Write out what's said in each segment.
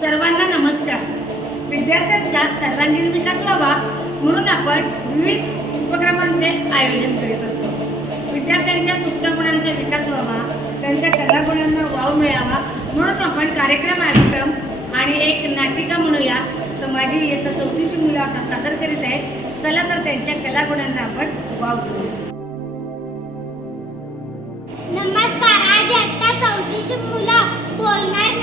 सर्वांना नमस्कार. विद्यार्थ्यांचा सर्वांगीण विकास व्हावा म्हणून आपण विविध उपक्रमांचे आयोजन करीत असतो. विद्यार्थ्यांच्या सुप्त गुणांचा विकास व्हावा त्यांच्या कलागुणांना वाव मिळावा म्हणून आपण कार्यक्रम कार्यक्रम आणि एक नाटिका म्हणूया. तर माझी इयत्ता चौथीची मुलं आता सादर करीत आहे चला तर त्यांच्या कलागुणांना आपण वाव देऊ नमस्कार. आज आता चौथीची मुलं बोलणार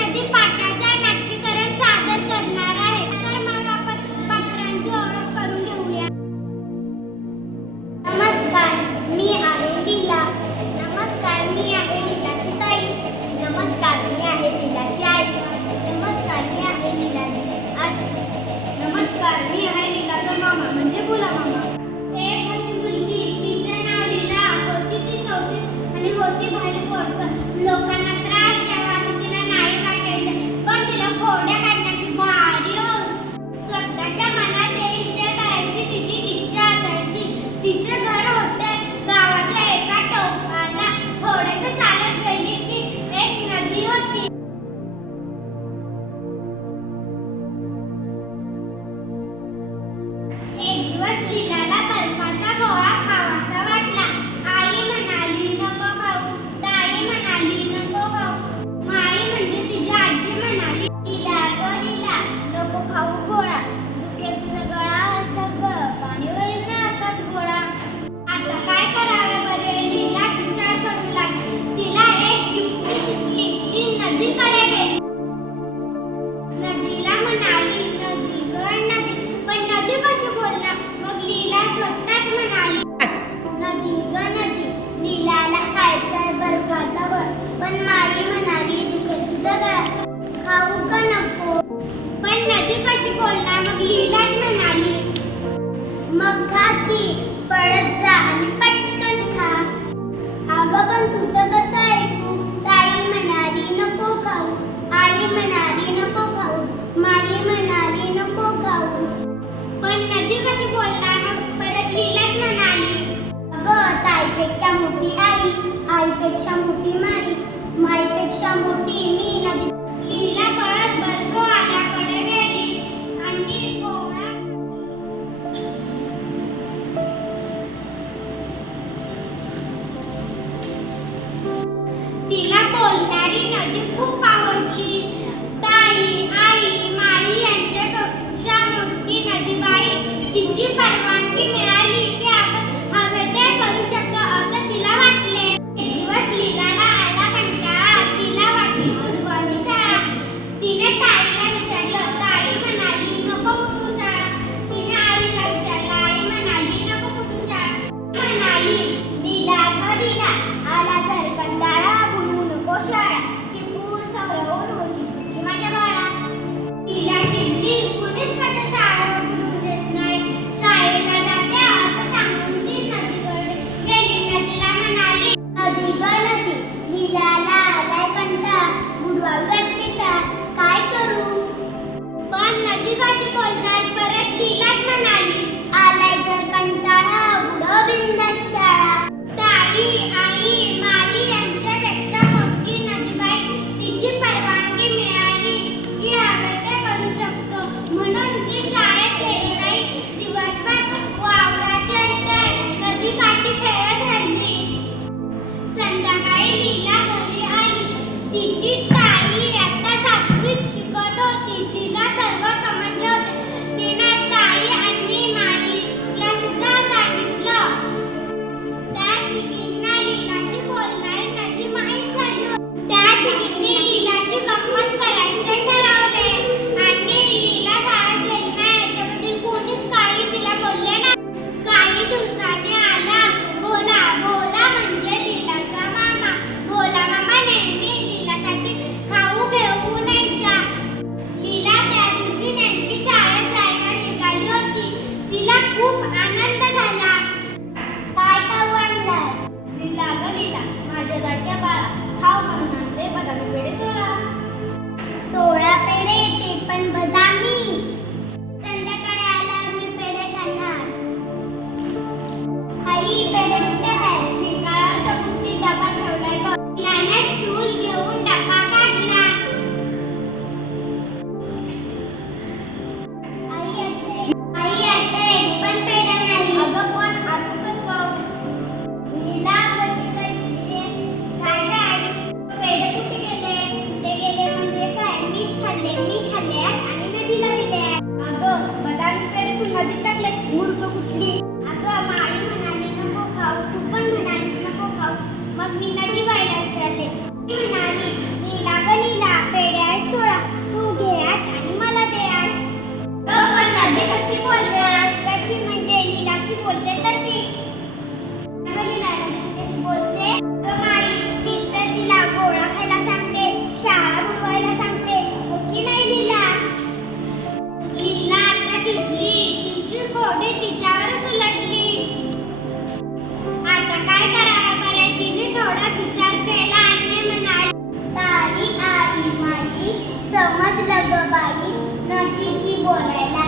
पण कशी बोलणार? मग लीलाच म्हणाली. मग खा की पळत जा आणि पटकन खा. अगं पण तुझं कसं ऐकू? ताई म्हणाली नको खाऊ. आई म्हणाली नको खाऊ. माई म्हणाली नको खाऊ. पण नदी कशी बोलणार? मग परत लीलाच म्हणाली. अगं ताईपेक्षा मोठी आई आईपेक्षा मोठी माई. माईपेक्षा मोठी मी नदी बोलणारी नदी खूप मूर्ख कुठली? अगं माळी म्हणाली नको खाऊ. तू पण म्हणालीस नको खाऊ. मग मी नदी व्हायला विचारले ती म्हणाली 我来啦